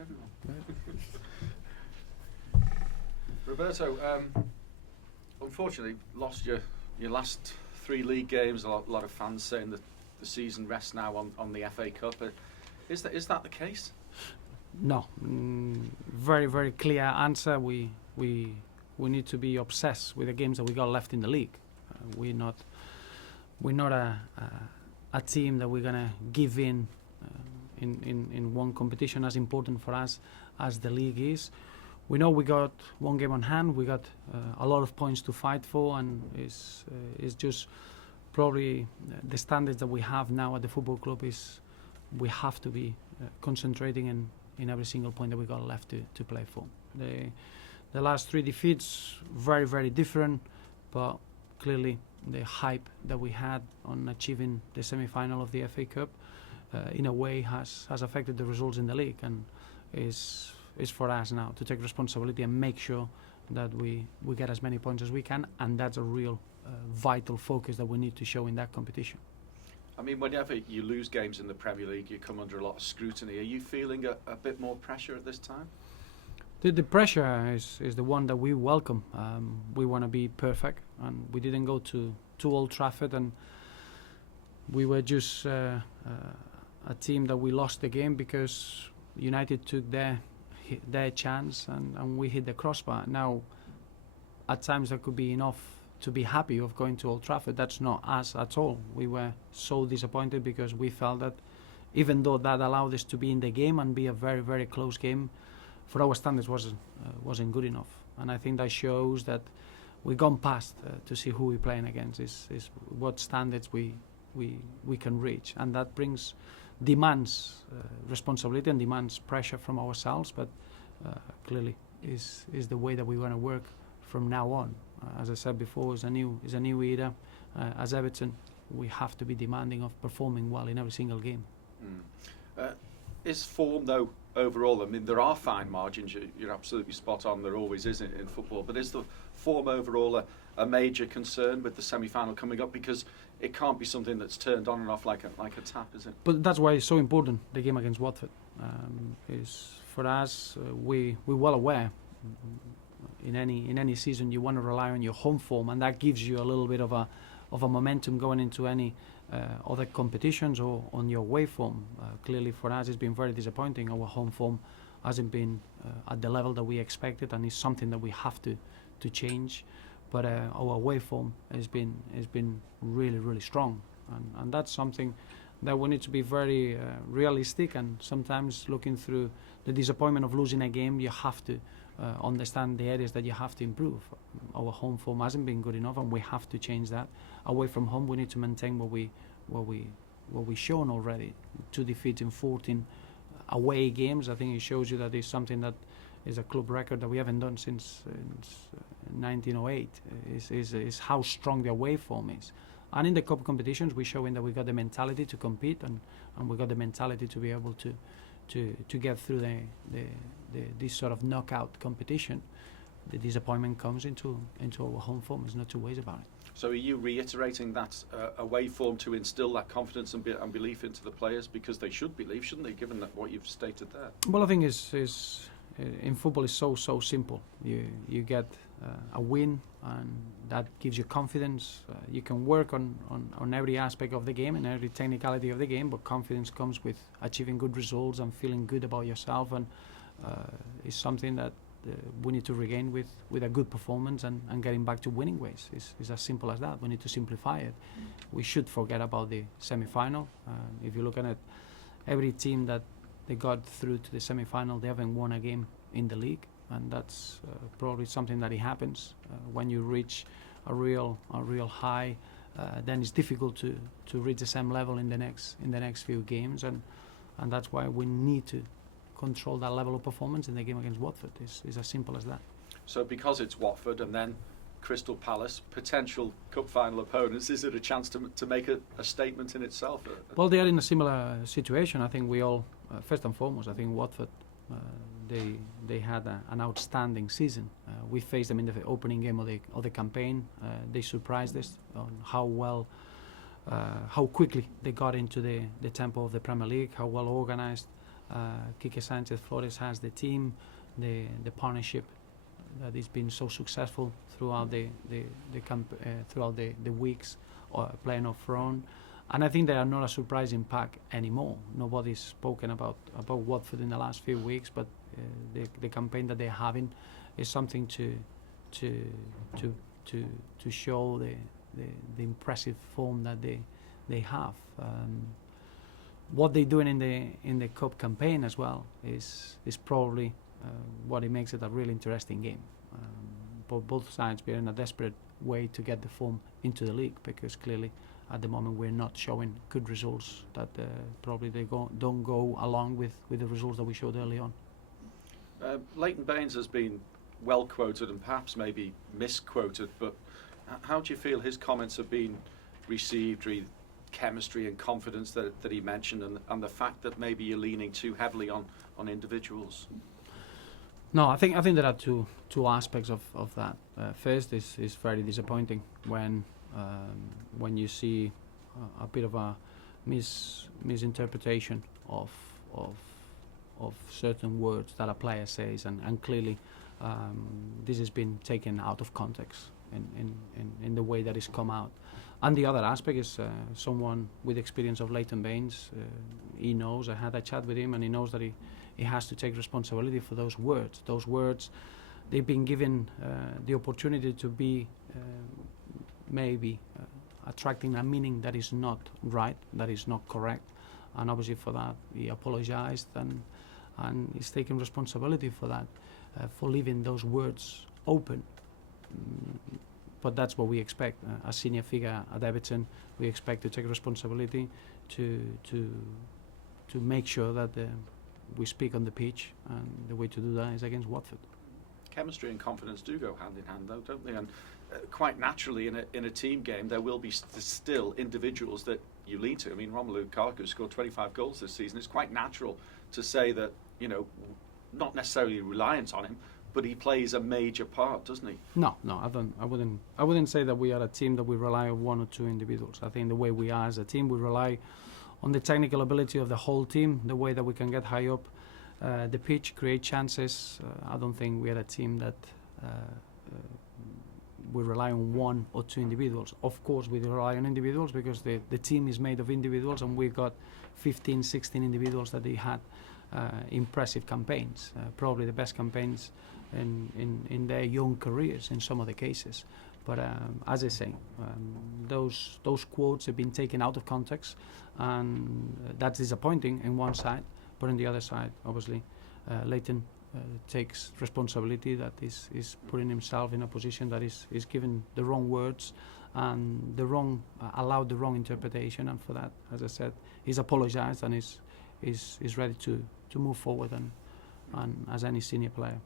everyone. Roberto, unfortunately, lost your last 3 league games. A lot of fans saying that the season rests now on the FA Cup. Is that the case? No, very very clear answer. We need to be obsessed with the games that we got left in the league. We're not a team that we're gonna give in one competition as important for us as the league is. We know we got one game on hand. We got a lot of points to fight for, and it's just probably the standards that we have now at the football club is we have to be concentrating in every single point that we got left to play for. The last 3 defeats, very very different, but clearly the hype that we had on achieving the semi-final of the FA Cup in a way has affected the results in the league, and is for us now to take responsibility and make sure that we get as many points as we can, and that's a real vital focus that we need to show in that competition. I mean, whenever you lose games in the Premier League, you come under a lot of scrutiny. Are you feeling a bit more pressure at this time? The pressure is the one that we welcome. We want to be perfect, and we didn't go to Old Trafford, and we were just a team that we lost the game because United took their chance and we hit the crossbar. Now, at times that could be enough to be happy of going to Old Trafford. That's not us at all. We were so disappointed because we felt that even though that allowed us to be in the game and be a very very close game, for our standards wasn't good enough. And I think that shows that we've gone past to see who we're playing against, is what standards we can reach, and that demands responsibility and demands pressure from ourselves, but clearly is the way that we want to work from now on. As I said before, is a new era. As Everton, we have to be demanding of performing well in every single game. Is form, though, overall, I mean, there are fine margins, you're absolutely spot on, there always is in football, but is the form overall a major concern with the semi-final coming up? Because it can't be something that's turned on and off like a tap, is it? But that's why it's so important, the game against Watford. Is for us, we're well aware, in any season you want to rely on your home form, and that gives you a little bit of a momentum going into any other competitions or on your away form. Clearly for us it's been very disappointing. Our home form hasn't been at the level that we expected, and it's something that we have to change. But our away form has been really really strong, and that's something that we need to be very realistic, and sometimes looking through the disappointment of losing a game, you have to understand the areas that you have to improve. Our home form hasn't been good enough, and we have to change that. Away from home, we need to maintain what we shown already. 2 defeats in 14 away games. I think it shows you that it's something that is a club record that we haven't done since 1908. Is how strong the away form is. And in the cup competitions, we're showing that we got the mentality to compete, and we got the mentality to be able to get through this sort of knockout competition. The disappointment comes into our home form. There's no 2 ways about it. So are you reiterating that away form to instill that confidence and belief into the players, because they should believe, shouldn't they, given that what you've stated there? Well, I think is in football is so simple. You get a win, and that gives you confidence. You can work on every aspect of the game and every technicality of the game, but confidence comes with achieving good results and feeling good about yourself, and it's something that we need to regain with a good performance and getting back to winning ways. It's as simple as that. We need to simplify it. We should forget about the semi-final. If you look at it, every team that they got through to the semi-final, they haven't won a game in the league, and that's probably something that it happens when you reach a real high. Then it's difficult to reach the same level in the next few games, and that's why we need to control that level of performance in the game against Watford. Is as simple as that. So because it's Watford and then Crystal Palace, potential cup final opponents, is it a chance to make a statement in itself? Well, they are in a similar situation. I think we all, first and foremost, I think Watford, they had an outstanding season. We faced them in the opening game of the campaign. They surprised us on how quickly they got into the tempo of the Premier League, how well organised, Quique Sanchez Flores has the team, the partnership that has been so successful throughout throughout the weeks playing off front. And I think they are not a surprising pack anymore. Nobody's spoken about Watford in the last few weeks, but the campaign that they're having is something to show the impressive form that they have. What they're doing in the cup campaign as well is probably what it makes it a really interesting game. Both sides are in a desperate way to get the form into the league, because clearly at the moment we're not showing good results that probably don't go along with the results that we showed early on. Leighton Baines has been well quoted and perhaps maybe misquoted, but how do you feel his comments have been received, chemistry and confidence that he mentioned, and the fact that maybe you're leaning too heavily on individuals? No, I think there are two aspects of that. First is very disappointing when you see a bit of a misinterpretation of certain words that a player says, and clearly this has been taken out of context in the way that it's come out. And the other aspect is someone with experience of Leighton Baines. He knows, I had a chat with him, and he knows that he has to take responsibility for those words. Those words, they've been given the opportunity to be maybe attracting a meaning that is not right, that is not correct. And obviously for that he apologized, and he's taking responsibility for that, for leaving those words open. But that's what we expect. A senior figure at Everton, we expect to take responsibility to make sure that we speak on the pitch, and the way to do that is against Watford. Chemistry and confidence do go hand in hand, though, don't they? And quite naturally, in a team game, there will be still individuals that you lean to. I mean, Romelu Lukaku scored 25 goals this season. It's quite natural to say that, not necessarily reliant on him, but he plays a major part, doesn't he? No, I wouldn't say that we are a team that we rely on one or two individuals. I think the way we are as a team, we rely on the technical ability of the whole team, the way that we can get high up the pitch, create chances. I don't think we are a team that we rely on one or two individuals. Of course, we rely on individuals because the team is made of individuals, and we've got 15, 16 individuals that they had impressive campaigns, probably the best campaigns in their young careers in some of the cases. But as I say, those quotes have been taken out of context, and that's disappointing in one side. But on the other side, obviously, Leighton takes responsibility, that is putting himself in a position that is given the wrong words and allowed the wrong interpretation. And for that, as I said, he's apologized and is ready to move forward. And as any senior player,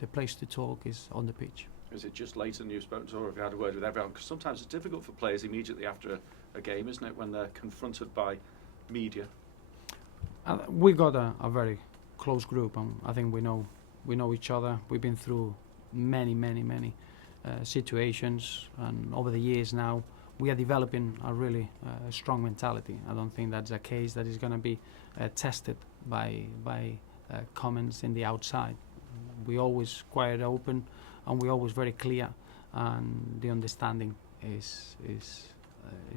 the place to talk is on the pitch. Is it just Leighton you've spoken to, or have you had a word with everyone? Because sometimes it's difficult for players immediately after a game, isn't it, when they're confronted by media? We got a very close group, and I think we know each other. We've been through many situations, and over the years now we are developing a really strong mentality. I don't think that's a case that is going to be tested by comments in the outside. We always quite open, and we're always very clear, and the understanding is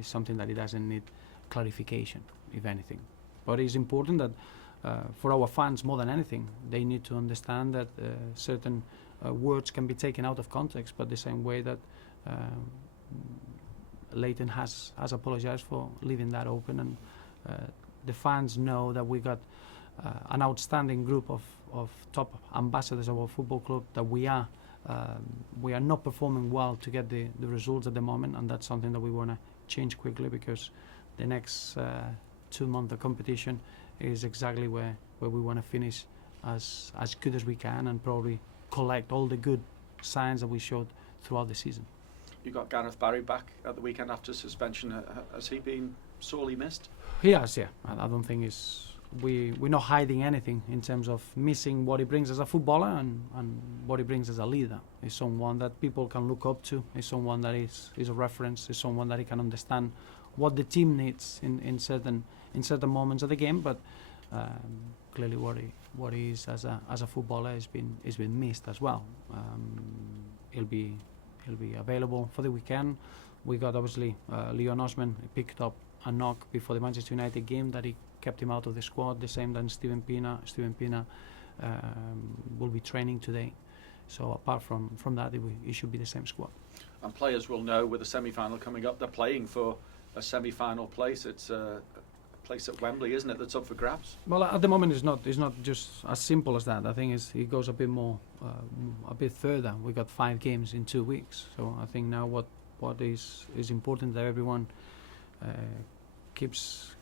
something that it doesn't need clarification, if anything. But it's important that for our fans, more than anything, they need to understand that certain words can be taken out of context, but the same way that Leighton has apologized for leaving that open, and the fans know that we got an outstanding group of top ambassadors of our football club, that we are not performing well to get the results at the moment, and that's something that we want to change quickly, because the next 2 months of competition is exactly where we want to finish as good as we can, and probably collect all the good signs that we showed throughout the season. You got Gareth Barry back at the weekend after suspension. Has he been sorely missed? He has, yeah. I don't think we're not hiding anything in terms of missing what he brings as a footballer and what he brings as a leader. He's someone that people can look up to. He's someone that is a reference. He's someone that he can understand what the team needs in certain moments of the game. But clearly what he is as a footballer has been missed as well. He'll be available for the weekend. We got obviously Leon Osman picked up a knock before the Manchester United game that he kept him out of the squad. The same than Steven Pina. Steven Pina will be training today. So apart from that, it should be the same squad. And players will know with the semi-final coming up, they're playing for a semi-final place. It's a place at Wembley, isn't it, that's up for grabs? Well, at the moment, it's not just as simple as that. I think it goes a bit more, a bit further. We got 5 games in 2 weeks. So I think now what is important that everyone keeps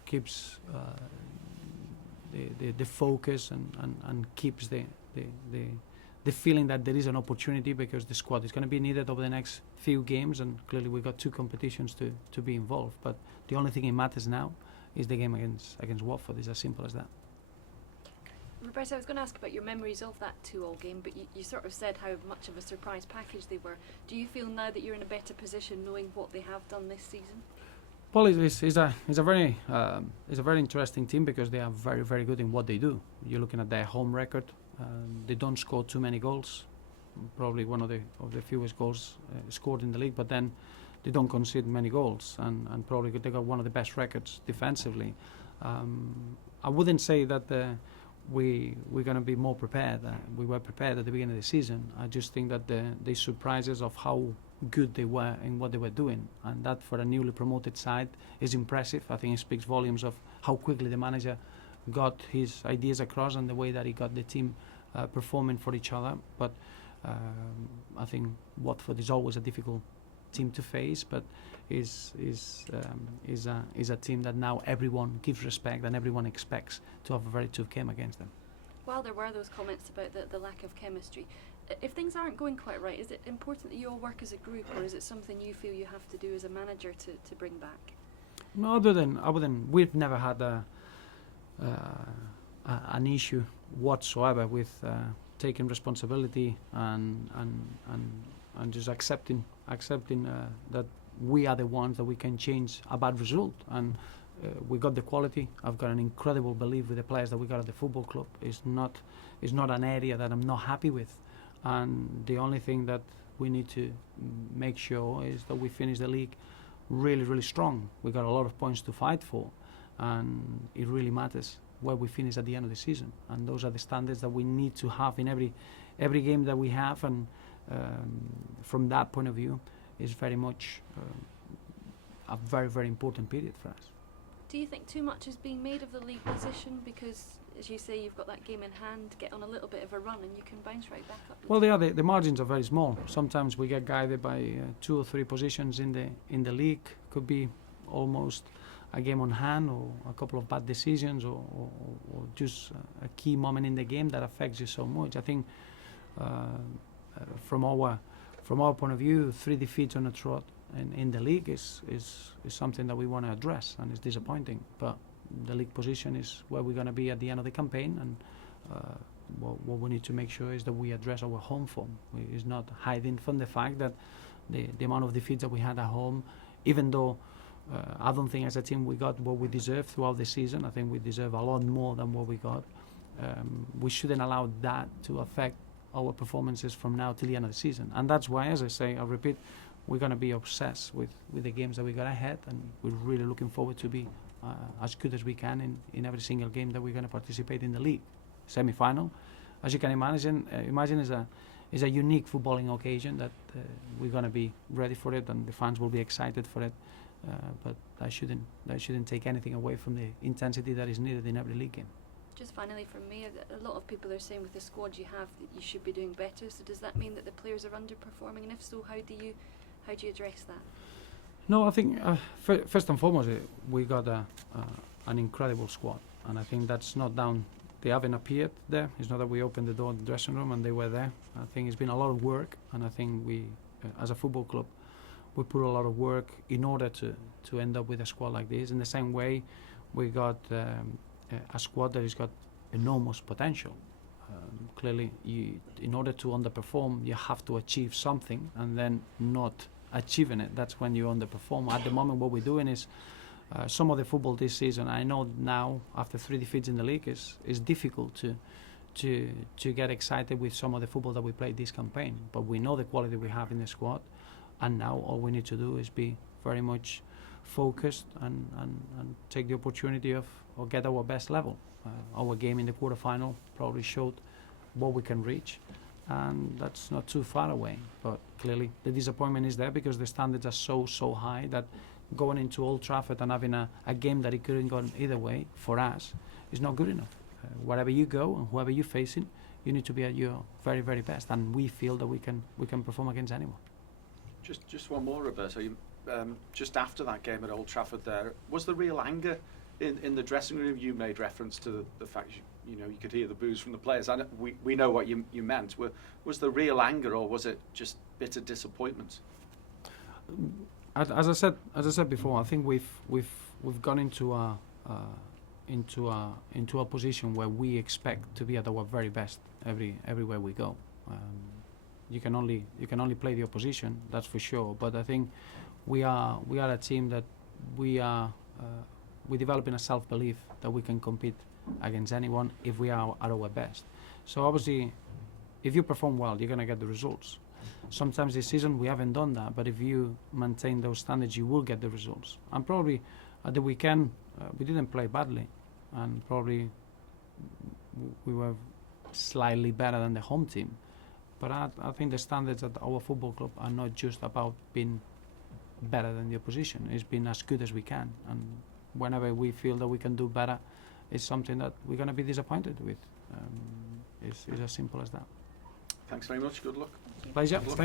the focus and keeps the feeling that there is an opportunity, because the squad is going to be needed over the next few games, and clearly we've got 2 competitions to be involved. But the only thing that matters now is the game against Watford. It's as simple as that. Roberto, I was going to ask about your memories of that 2-2 game, but you sort of said how much of a surprise package they were. Do you feel now that you're in a better position knowing what they have done this season? Well, it's a very interesting team, because they are very, very good in what they do. You're looking at their home record. They don't score too many goals, probably one of the fewest goals scored in the league, but then they don't concede many goals, and probably they got one of the best records defensively. I wouldn't say that we're going to be more prepared. We were prepared at the beginning of the season. I just think that the surprises of how good they were in what they were doing, and that for a newly promoted side is impressive. I think it speaks volumes of how quickly the manager got his ideas across and the way that he got the team performing for each other. But I think Watford is always a difficult team to face, but is a team that now everyone gives respect and everyone expects to have a very tough game against them. While there were those comments about the lack of chemistry, if things aren't going quite right, is it important that you all work as a group, or is it something you feel you have to do as a manager to bring back? No, other than we've never had an issue whatsoever with taking responsibility and just accepting that we are the ones that we can change a bad result, and we got the quality. I've got an incredible belief with the players that we got at the football club. It's not an area that I'm not happy with, and the only thing that we need to make sure is that we finish the league really, really strong. We got a lot of points to fight for, and it really matters where we finish at the end of the season, and those are the standards that we need to have in every game that we have, and from that point of view is very much a very, very important period for us. Do you think too much is being made of the league position? Because, as you say, you've got that game in hand, get on a little bit of a run and you can bounce right back up. Well, the margins are very small. Sometimes we get guided by 2 or 3 positions in the league. Could be almost a game on hand, or a couple of bad decisions, or just a key moment in the game that affects you so much. I think from our point of view, 3 defeats on a trot in the league is something that we want to address, and it's disappointing. But the league position is where we're going to be at the end of the campaign, and what we need to make sure is that we address our home form. It's not hiding from the fact that the amount of defeats that we had at home, even though I don't think as a team we got what we deserved throughout the season. I think we deserve a lot more than what we got. We shouldn't allow that to affect our performances from now till the end of the season. And that's why, as I say, I repeat, we're going to be obsessed with the games that we got ahead, and we're really looking forward to be as good as we can in every single game that we're going to participate in the league. Semi-final, as you can imagine is a unique footballing occasion that we're going to be ready for it, and the fans will be excited for it. But that shouldn't take anything away from the intensity that is needed in every league game. Just finally from me, a lot of people are saying with the squad you have that you should be doing better. So does that mean that the players are underperforming? And if so, how do you address that? No, I think first and foremost we got an incredible squad, and I think that's not down. They haven't appeared there. It's not that we opened the door in the dressing room and they were there. I think it's been a lot of work, and I think we, as a football club, we put a lot of work in order to end up with a squad like this. In the same way, we got a squad that has got enormous potential. Clearly, in order to underperform, you have to achieve something, and then not achieving it, that's when you underperform. At the moment, what we're doing is some of the football this season, I know now after 3 defeats in the league, is difficult to get excited with some of the football that we played this campaign. But we know the quality we have in the squad, and now all we need to do is be very much focused and take the opportunity of or get our best level. Our game in the quarterfinal probably showed what we can reach, and that's not too far away. But clearly the disappointment is there because the standards are so high that going into Old Trafford and having a game that it couldn't go either way for us is not good enough. Wherever you go and whoever you're facing, you need to be at your very, very best, and we feel that we can perform against anyone. Just one more, Roberto. Just after that game at Old Trafford, there was the real anger in the dressing room. You made reference to the fact you could hear the boos from the players. I know, we know what you meant. Was the real anger, or was it just bitter disappointment? As I said before, I think we've gone into a position where we expect to be at our very best everywhere we go. You can only play the opposition, that's for sure. But I think we are a team that we're developing a self-belief that we can compete against anyone if we are at our best. So obviously, if you perform well, you're gonna get the results. Sometimes this season we haven't done that, but if you maintain those standards, you will get the results. And probably at the weekend we didn't play badly, and probably we were slightly better than the home team. But I think the standards at our football club are not just about being better than the opposition. It's been as good as we can, and whenever we feel that we can do better, it's something that we're going to be disappointed with. It's as simple as that. Thanks very much. Good luck. Pleasure. Thank you.